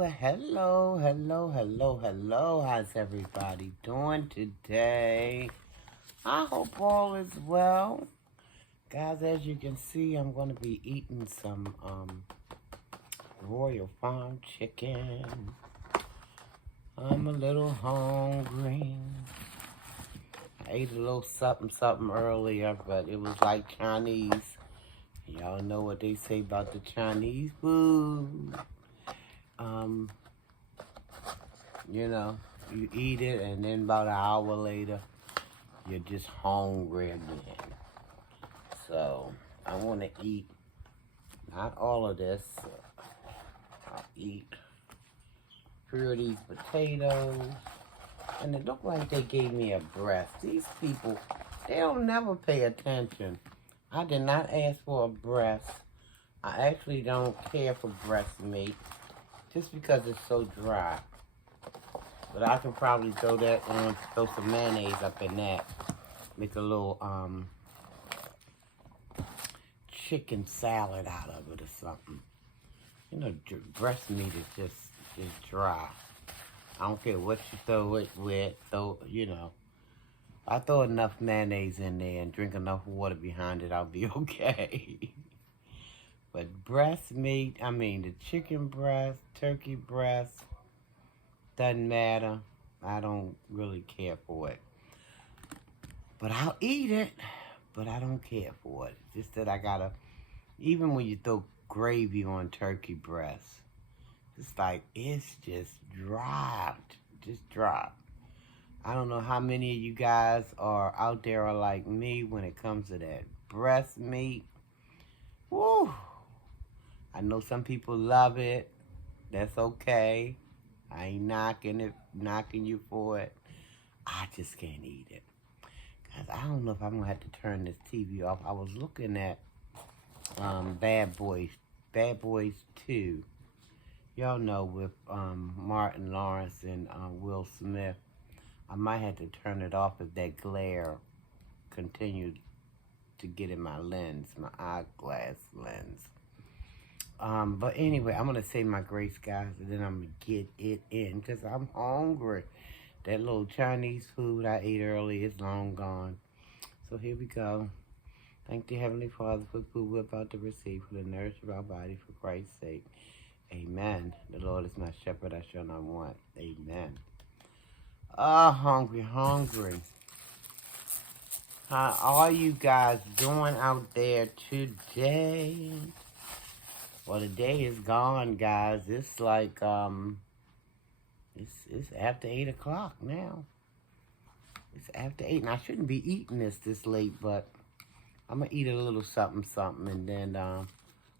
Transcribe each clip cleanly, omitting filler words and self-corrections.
Well, hello. How's everybody doing today? I hope all is well. Guys, as you can see, I'm going to be eating some Royal Farm chicken. I'm a little hungry. I ate a little something earlier, but it was like Chinese. Y'all know what they say about the Chinese food. You eat it, and then about an hour later, you're just hungry again. So, I want to eat, not all of this. I'll eat a few of these potatoes. And it looked like they gave me a breast. These people, they don't never pay attention. I did not ask for a breast. I actually don't care for breast meat, just because it's so dry. But I can probably throw that in, throw some mayonnaise up in that. Make a little chicken salad out of it or something. You know, breast meat is just dry. I don't care what you throw it with, I throw enough mayonnaise in there and drink enough water behind it, I'll be okay. But breast meat, the chicken breast, turkey breast, doesn't matter. I don't really care for it. But I'll eat it, but I don't care for it. Just that I gotta, even when you throw gravy on turkey breast, it's just dry, I don't know how many of you guys are out there are like me when it comes to that breast meat. Woo! I know some people love it. That's okay. I ain't knocking you for it. I just can't eat it. Guys, I don't know if I'm gonna have to turn this TV off. I was looking at Bad Boys 2. Y'all know, with Martin Lawrence and Will Smith. I might have to turn it off if that glare continued to get in my lens, my eyeglass lens. But anyway, I'm going to say my grace, guys, and then I'm going to get it in because I'm hungry. That little Chinese food I ate earlier is long gone. So here we go. Thank the Heavenly Father for the food we're about to receive, for the nourishment of our body, for Christ's sake. Amen. The Lord is my shepherd, I shall not want. Amen. Hungry. How are you guys doing out there today? Well, the day is gone, guys. It's like, it's after 8 o'clock now. It's after 8, and I shouldn't be eating this late, but I'm going to eat a little something, and then,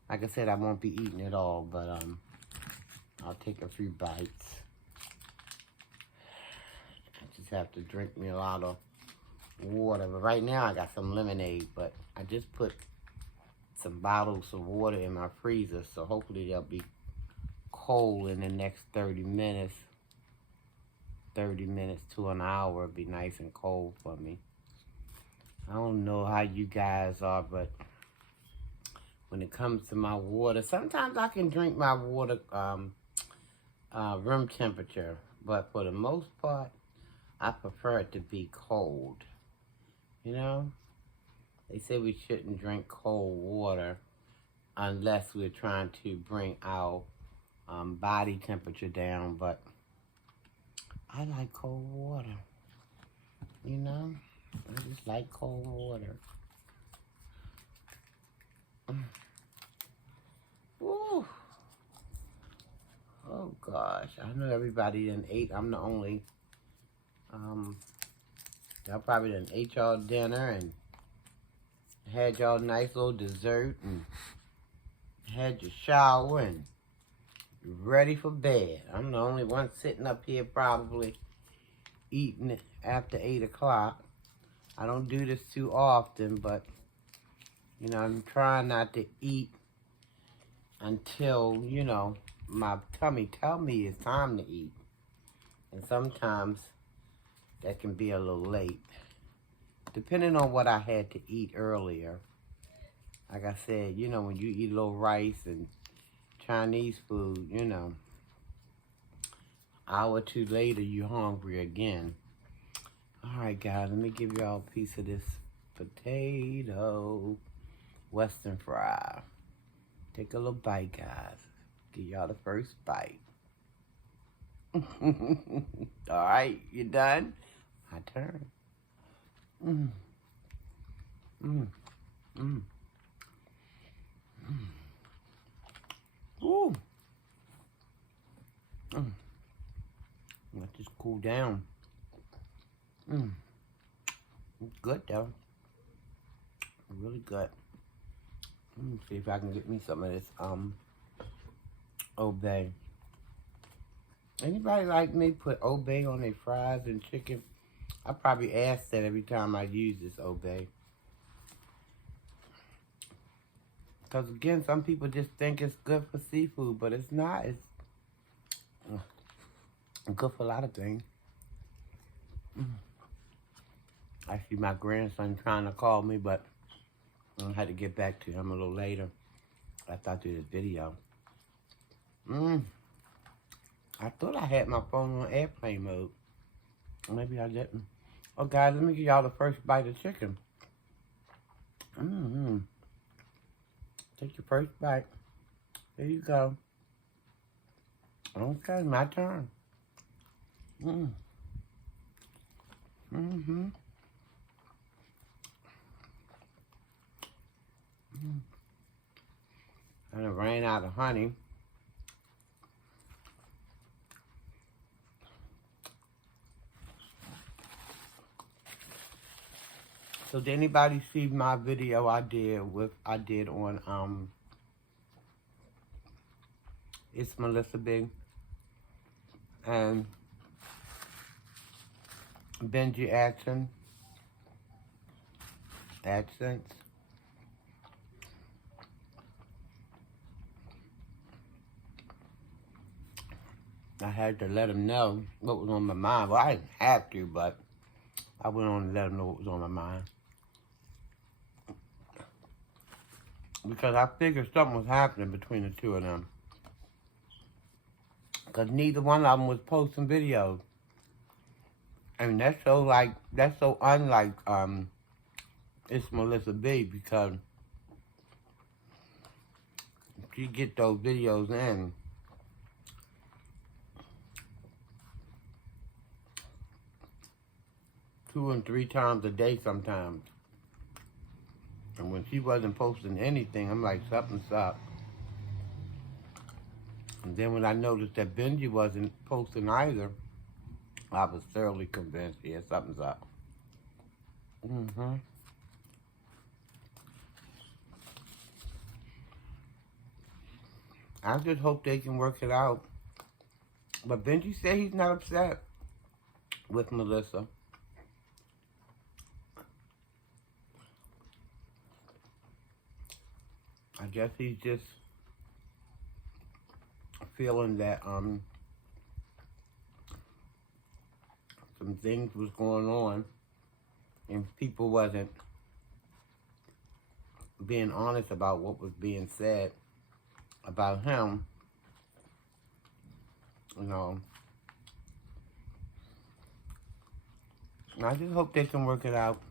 like I said, I won't be eating it all, but, I'll take a few bites. I just have to drink me a lot of water. But right now, I got some lemonade, but I just put some bottles of water in my freezer, so hopefully they'll be cold in the next 30 minutes. 30 minutes to an hour, it'll be nice and cold for me. I don't know how you guys are, but when it comes to my water, sometimes I can drink my water room temperature, but for the most part, I prefer it to be cold. You know, they say we shouldn't drink cold water unless we're trying to bring our body temperature down, but I like cold water. You know, I just like cold water. Woo. Oh gosh, I know everybody done ate. I'm the only, y'all probably done ate y'all dinner and had y'all nice little dessert and had your shower and you're ready for bed. I'm the only one sitting up here probably eating it after 8 o'clock. I don't do this too often, but, I'm trying not to eat until, my tummy tell me it's time to eat. And sometimes that can be a little late, depending on what I had to eat earlier. Like I said, when you eat a little rice and Chinese food, hour or two later, you're hungry again. Alright, guys, let me give y'all a piece of this potato western fry. Take a little bite, guys. Give y'all the first bite. Alright, you done? My turn. Mmm. Mmm. Mmm. Ooh. Let this cool down. It's good though. Really good. Let me see if I can get me some of this Old Bay. Anybody like me put Old Bay on their fries and chicken? I probably ask that every time I use this Old Bay. Because again, some people just think it's good for seafood, but it's not. It's good for a lot of things. I see my grandson trying to call me, but I had to get back to him a little later after I did this video. I thought I had my phone on airplane mode. Maybe I didn't. Oh, guys, let me give y'all the first bite of chicken. Take your first bite. There you go. Okay, my turn. And I ran out of honey. So did anybody see my video I did on sMelissaB and Benji AdSense? I had to let him know what was on my mind. Well, I didn't have to, but I went on to let him know what was on my mind. Because I figured something was happening between the two of them. Because neither one of them was posting videos. And that's so unlike sMelissaB, because she get those videos in 2 and 3 times a day sometimes. And when she wasn't posting anything, I'm like, something's up. And then when I noticed that Benji wasn't posting either, I was thoroughly convinced, yeah, something's up. I just hope they can work it out. But Benji said he's not upset with Melissa. I guess he's just feeling that some things was going on and people wasn't being honest about what was being said about him, you know. And I just hope they can work it out.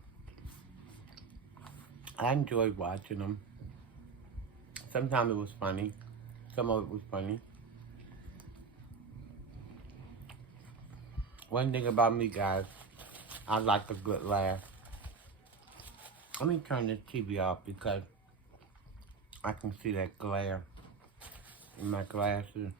I enjoyed watching them. Sometimes it was funny. Some of it was funny. One thing about me, guys, I like a good laugh. Let me turn this TV off because I can see that glare in my glasses.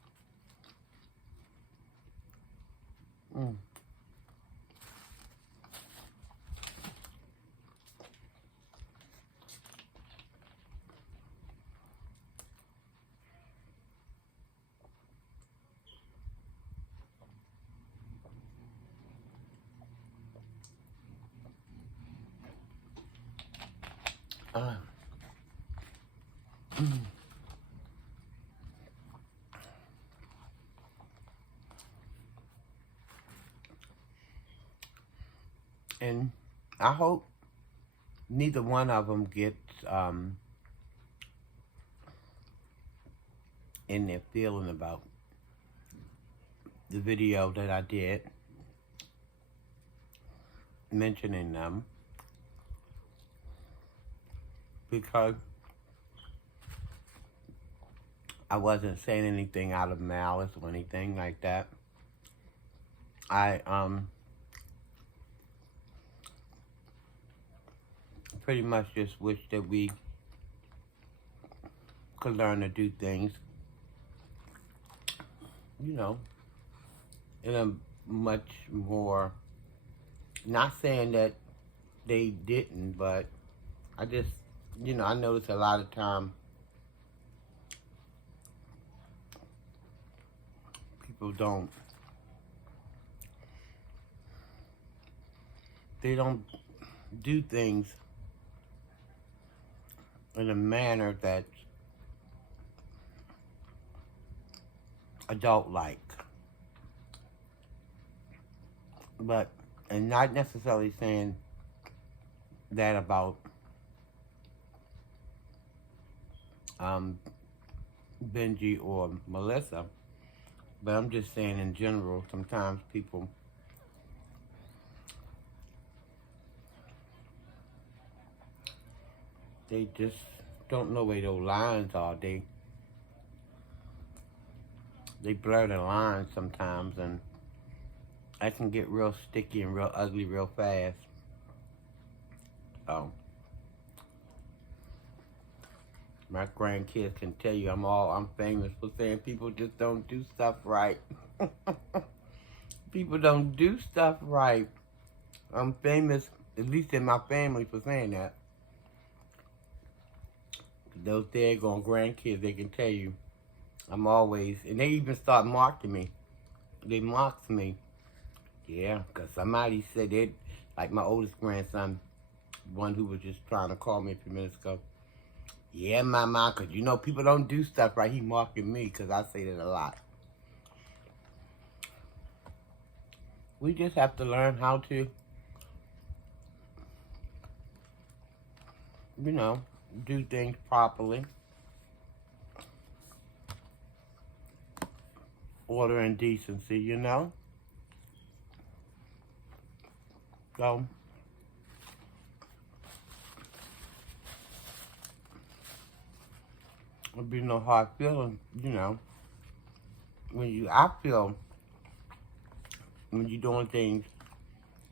And I hope neither one of them gets in their feeling about the video that I did mentioning them, because I wasn't saying anything out of malice or anything like that. I pretty much just wish that we could learn to do things, you know, in a much more, not saying that they didn't, but I just, you know, I notice a lot of time people don't do things in a manner that's adult-like. But, and not necessarily saying that about Benji or Melissa, but I'm just saying in general, sometimes people they just don't know where those lines are. They blur the lines sometimes, and that can get real sticky and real ugly real fast. So my grandkids can tell you I'm famous for saying people just don't do stuff right. People don't do stuff right. I'm famous, at least in my family, for saying that. Those daggone grandkids, they can tell you I'm always, and they even start mocking me. They mocked me. Yeah, because somebody said it, like my oldest grandson, one who was just trying to call me a few minutes ago. Yeah, mama, because you know people don't do stuff right. He mocking me because I say that a lot. We just have to learn how to, you know, do things properly. Order and decency, you know? So, there'll be no hard feeling, you know. I feel when you're doing things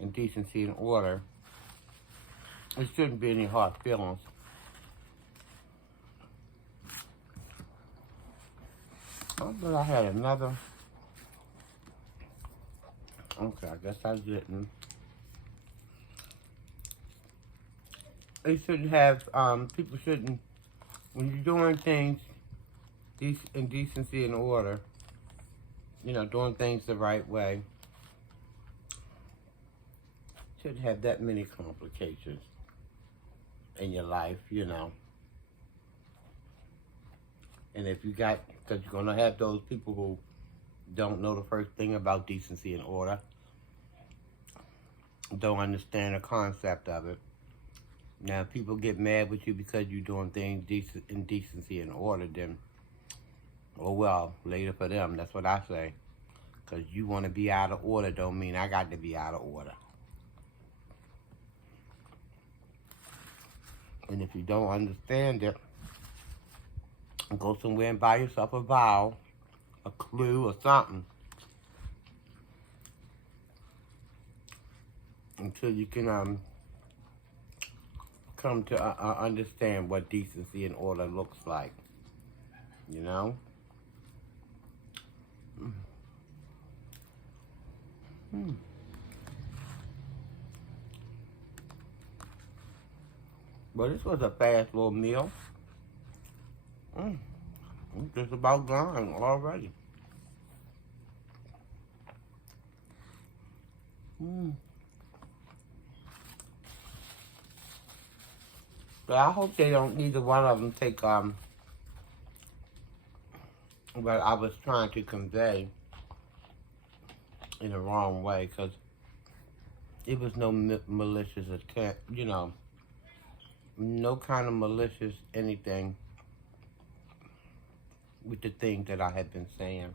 in decency and order, there shouldn't be any hard feelings. Oh, but I had another. Okay, I guess I didn't. They shouldn't have, people shouldn't, when you're doing things in decency and order, you know, doing things the right way, shouldn't have that many complications in your life, you know. And if you got, because you're going to have those people who don't know the first thing about decency and order, don't understand the concept of it. Now, if people get mad with you because you're doing things in decency and order, then, oh well, later for them, that's what I say. Because you want to be out of order don't mean I got to be out of order. And if you don't understand it, go somewhere and buy yourself a vowel, a clue, or something, until you can come to understand what decency and order looks like, you know? But this was a fast little meal. It's just about gone already. But I hope they don't, neither one of them take, what I was trying to convey in the wrong way, because it was no malicious attempt, you know, no kind of malicious anything with the things that I had been saying.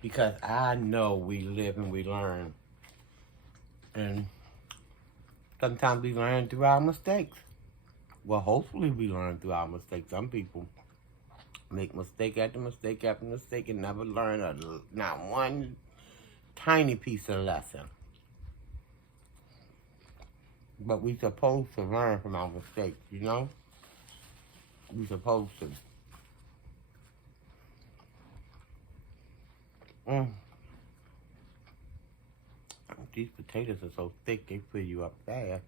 Because I know we live and we learn. And sometimes we learn through our mistakes. Well, hopefully we learn through our mistakes. Some people make mistake after mistake after mistake and never learn not one tiny piece of lesson. But we supposed to learn from our mistakes, you know? We supposed to. These potatoes are so thick, they fill you up fast.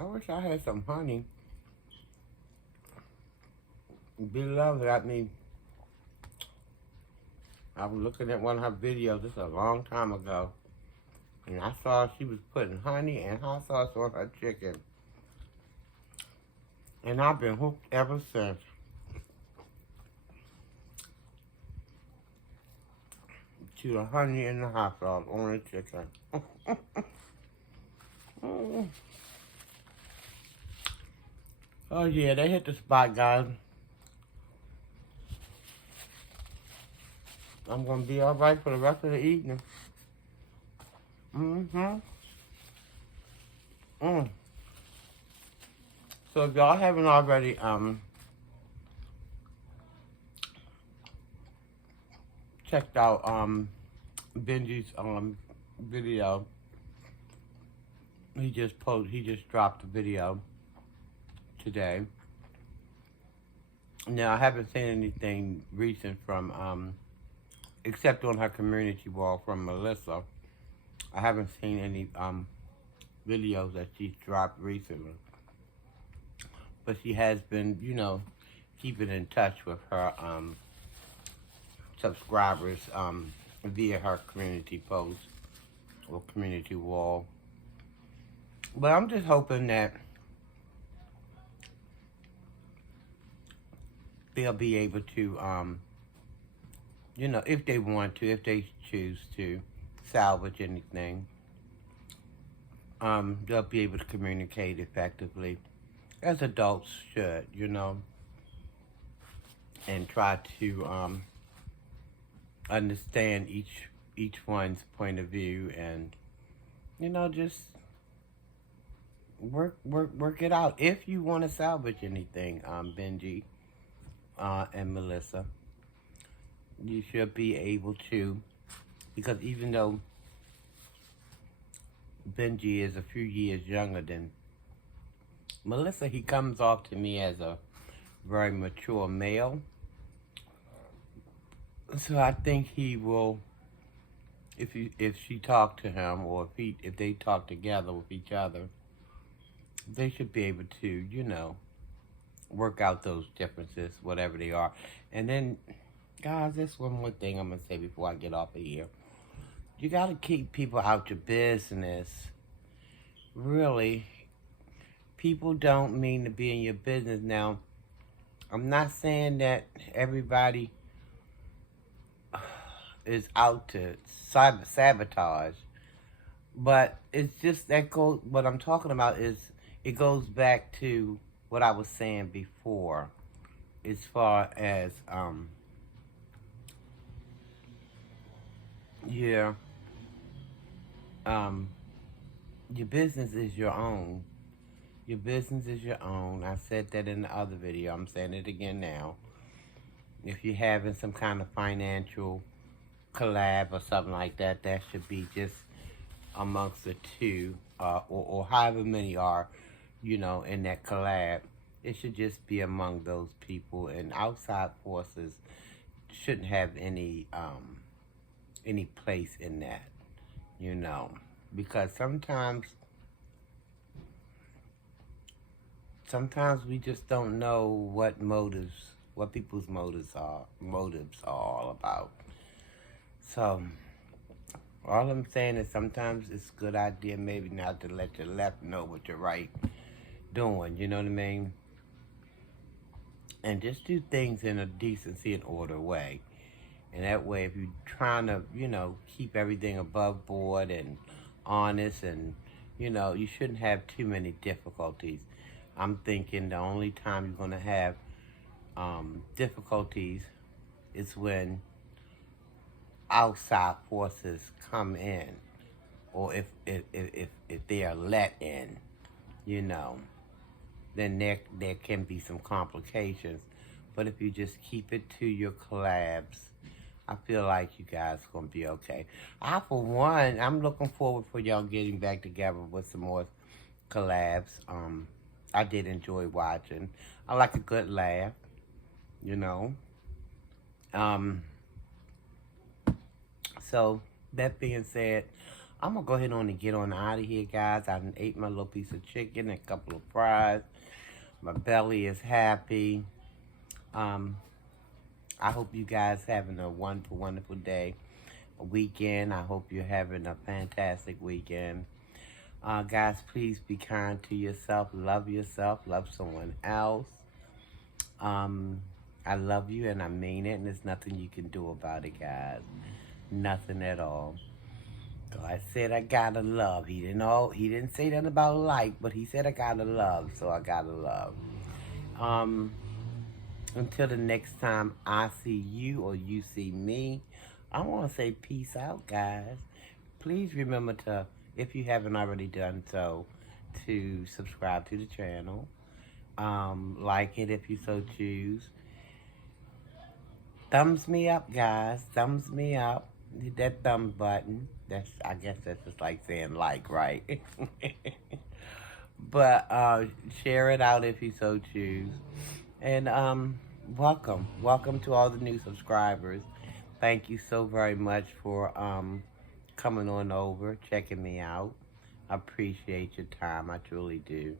I wish I had some honey. Beloved, I was looking at one of her videos, this is a long time ago, and I saw she was putting honey and hot sauce on her chicken. And I've been hooked ever since. To the honey and the hot sauce on the chicken. Oh yeah, they hit the spot, guys. I'm gonna be alright for the rest of the evening. So if y'all haven't already checked out Benji's video, he just dropped the video today. Now I haven't seen anything recent from except on her community wall from Melissa. I haven't seen any videos that she's dropped recently. But she has been, you know, keeping in touch with her subscribers via her community post or community wall. But I'm just hoping that they'll be able to, you know, if they want to, if they choose to salvage anything, they'll be able to communicate effectively, as adults should, you know, and try to understand each one's point of view, and, you know, just work it out. If you want to salvage anything, Benji and Melissa, you should be able to, because even though Benji is a few years younger than Melissa, he comes off to me as a very mature male. So I think he will, if she talked to him, or if they talk together with each other, they should be able to, you know, work out those differences, whatever they are. And then, guys, there's one more thing I'm going to say before I get off of here. You got to keep people out your business. Really. People don't mean to be in your business. Now, I'm not saying that everybody is out to sabotage, but it's just that what I'm talking about is, it goes back to what I was saying before, as far as your business is your own. Your business is your own. I said that in the other video. I'm saying it again now. If you're having some kind of financial collab or something like that, that should be just amongst the two, or however many are, you know, in that collab. It should just be among those people, and outside forces shouldn't have any place in that, you know, because sometimes we just don't know what people's motives are all about. So All I'm saying is sometimes it's a good idea maybe not to let your left know what your right doing, you know what I mean? And just do things in a decency and order way. And that way, if you're trying to, keep everything above board and honest and, you shouldn't have too many difficulties. I'm thinking the only time you're going to have difficulties is when outside forces come in, or if they are let in, you know, then there can be some complications. But if you just keep it to your collabs, I feel like you guys are gonna be okay. For one, I'm looking forward for y'all getting back together with some more collabs. I did enjoy watching. I like a good laugh, you know. Um, so that being said, I'm gonna go ahead on and get on out of here, guys. I done ate my little piece of chicken and a couple of fries. My belly is happy. I hope you guys having a wonderful, wonderful day, a weekend. I hope you're having a fantastic weekend. Guys, please be kind to yourself, love someone else. I love you and I mean it, and there's nothing you can do about it, guys. Nothing at all. So I said I gotta love. He didn't say nothing about like, but he said I gotta love, so I gotta love. Until the next time I see you or you see me, I want to say peace out, guys. Please remember to, if you haven't already done so, to subscribe to the channel. Like it if you so choose. Thumbs me up, guys. Thumbs me up. Hit that thumb button. I guess that's just like saying like, right? But share it out if you so choose. And welcome to all the new subscribers. Thank you so very much for coming on over, checking me out. I appreciate your time, I truly do.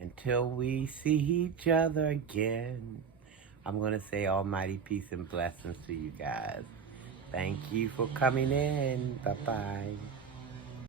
Until we see each other again, I'm going to say almighty peace and blessings to you guys. Thank you for coming in. Bye-bye.